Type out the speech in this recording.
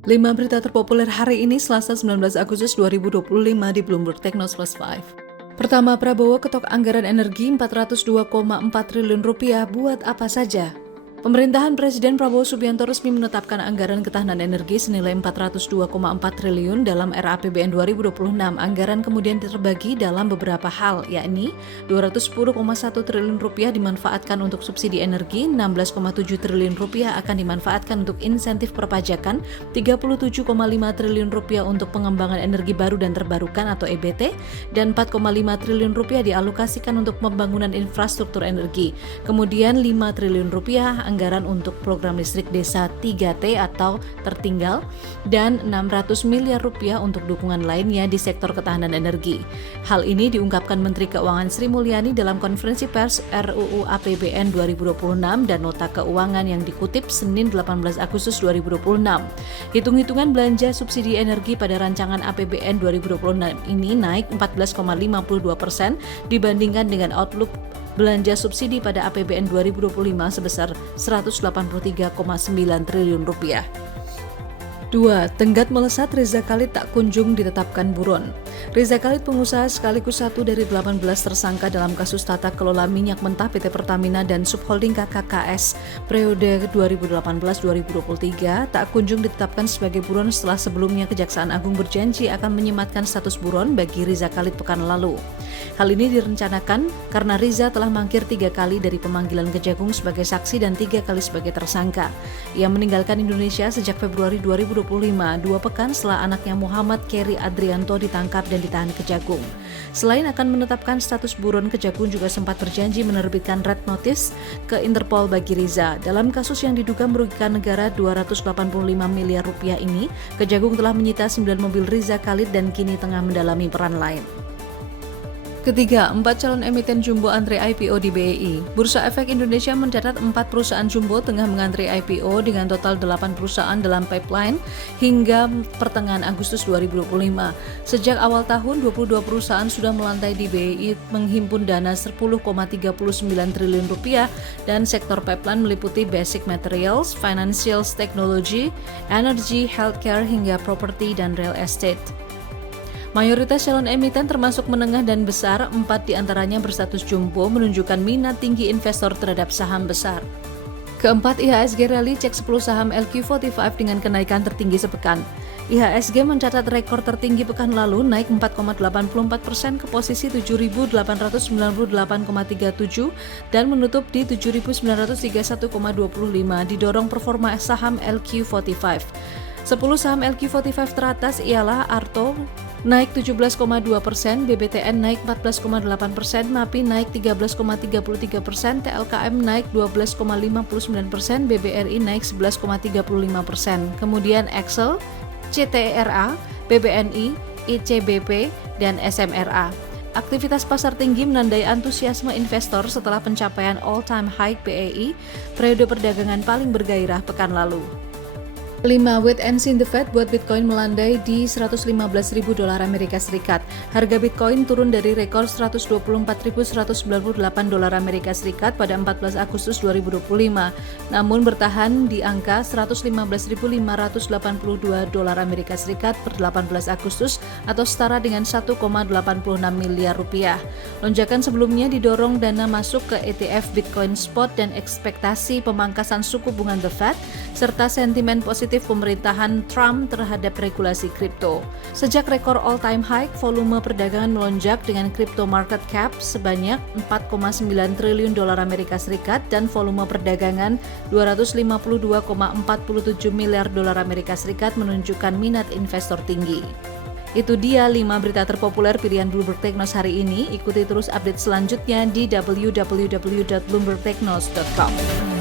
5 berita terpopuler hari ini Selasa 19 Agustus 2025 di Bloomberg Technos Plus 5. Pertama, Prabowo ketok anggaran energi 402,4 triliun rupiah buat apa saja? Pemerintahan Presiden Prabowo Subianto resmi menetapkan anggaran ketahanan energi senilai 402,4 triliun dalam RAPBN 2026. Anggaran kemudian terbagi dalam beberapa hal, yakni 210,1 triliun rupiah dimanfaatkan untuk subsidi energi, 16,7 triliun rupiah akan dimanfaatkan untuk insentif perpajakan, 37,5 triliun rupiah untuk pengembangan energi baru dan terbarukan atau EBT, dan 4,5 triliun rupiah dialokasikan untuk pembangunan infrastruktur energi. Kemudian 5 triliun rupiah anggaran untuk program listrik desa 3T atau tertinggal, dan 600 miliar rupiah untuk dukungan lainnya di sektor ketahanan energi. Hal ini diungkapkan Menteri Keuangan Sri Mulyani dalam konferensi pers RUU APBN 2026 dan nota keuangan yang dikutip Senin 18 Agustus 2026. Hitung-hitungan belanja subsidi energi pada rancangan APBN 2026 ini naik 14,52% dibandingkan dengan outlook belanja subsidi pada APBN 2025 sebesar 183,9 triliun rupiah. 2. Tenggat melesat, Reza Khalid tak kunjung ditetapkan buron. Reza Khalid, pengusaha sekaligus satu dari 18 tersangka dalam kasus tata kelola minyak mentah PT Pertamina dan Subholding KKKS periode 2018-2023, tak kunjung ditetapkan sebagai buron setelah sebelumnya Kejaksaan Agung berjanji akan menyematkan status buron bagi Reza Khalid pekan lalu. Hal ini direncanakan karena Riza telah mangkir 3 kali dari pemanggilan Kejagung sebagai saksi dan 3 kali sebagai tersangka. Ia meninggalkan Indonesia sejak Februari 2025, 2 pekan setelah anaknya Muhammad Keri Adrianto ditangkap dan ditahan Kejagung. Selain akan menetapkan status buron, Kejagung juga sempat berjanji menerbitkan red notice ke Interpol bagi Riza. Dalam kasus yang diduga merugikan negara 285 miliar rupiah ini, Kejagung telah menyita 9 mobil Reza Khalid dan kini tengah mendalami peran lain. Ketiga, 4 calon emiten jumbo antre IPO di BEI. Bursa Efek Indonesia mencatat 4 perusahaan jumbo tengah mengantri IPO dengan total 8 perusahaan dalam pipeline hingga pertengahan Agustus 2025. Sejak awal tahun, 22 perusahaan sudah melantai di BEI menghimpun dana 10,39 triliun rupiah dan sektor pipeline meliputi basic materials, financial technology, energy, healthcare hingga properti dan real estate. Mayoritas calon emiten termasuk menengah dan besar, 4 diantaranya berstatus jumbo menunjukkan minat tinggi investor terhadap saham besar. Keempat, IHSG rally cek 10 saham LQ45 dengan kenaikan tertinggi sepekan. IHSG mencatat rekor tertinggi pekan lalu, naik 4,84% ke posisi 7.898,37 dan menutup di 7.931,25, didorong performa saham LQ45. 10 saham LQ45 teratas ialah Arto naik 17,2%, BBTN naik 14,8%, MAPI naik 13,33%, TLKM naik 12,59%, BBRI naik 11,35%. Kemudian Excel, CTRA, BBNI, ICBP, dan SMRA. Aktivitas pasar tinggi menandai antusiasme investor setelah pencapaian all-time high BEI, periode perdagangan paling bergairah pekan lalu. 5. Wait and see the Fed buat Bitcoin melandai di $115.000 Amerika Serikat. Harga Bitcoin turun dari rekor $124.198 Amerika Serikat pada 14 Agustus 2025, namun bertahan di angka $115.582 Amerika Serikat per 18 Agustus atau setara dengan 1,86 miliar rupiah. Lonjakan sebelumnya didorong dana masuk ke ETF Bitcoin Spot dan ekspektasi pemangkasan suku bunga The Fed serta sentimen positif pemerintahan Trump terhadap regulasi kripto. Sejak rekor all-time high, volume perdagangan melonjak dengan crypto market cap sebanyak 4,9 triliun dolar Amerika Serikat dan volume perdagangan 252,47 miliar dolar Amerika Serikat menunjukkan minat investor tinggi. Itu dia 5 berita terpopuler pilihan Bloomberg Technos hari ini. Ikuti terus update selanjutnya di www.bloombergtechnos.com.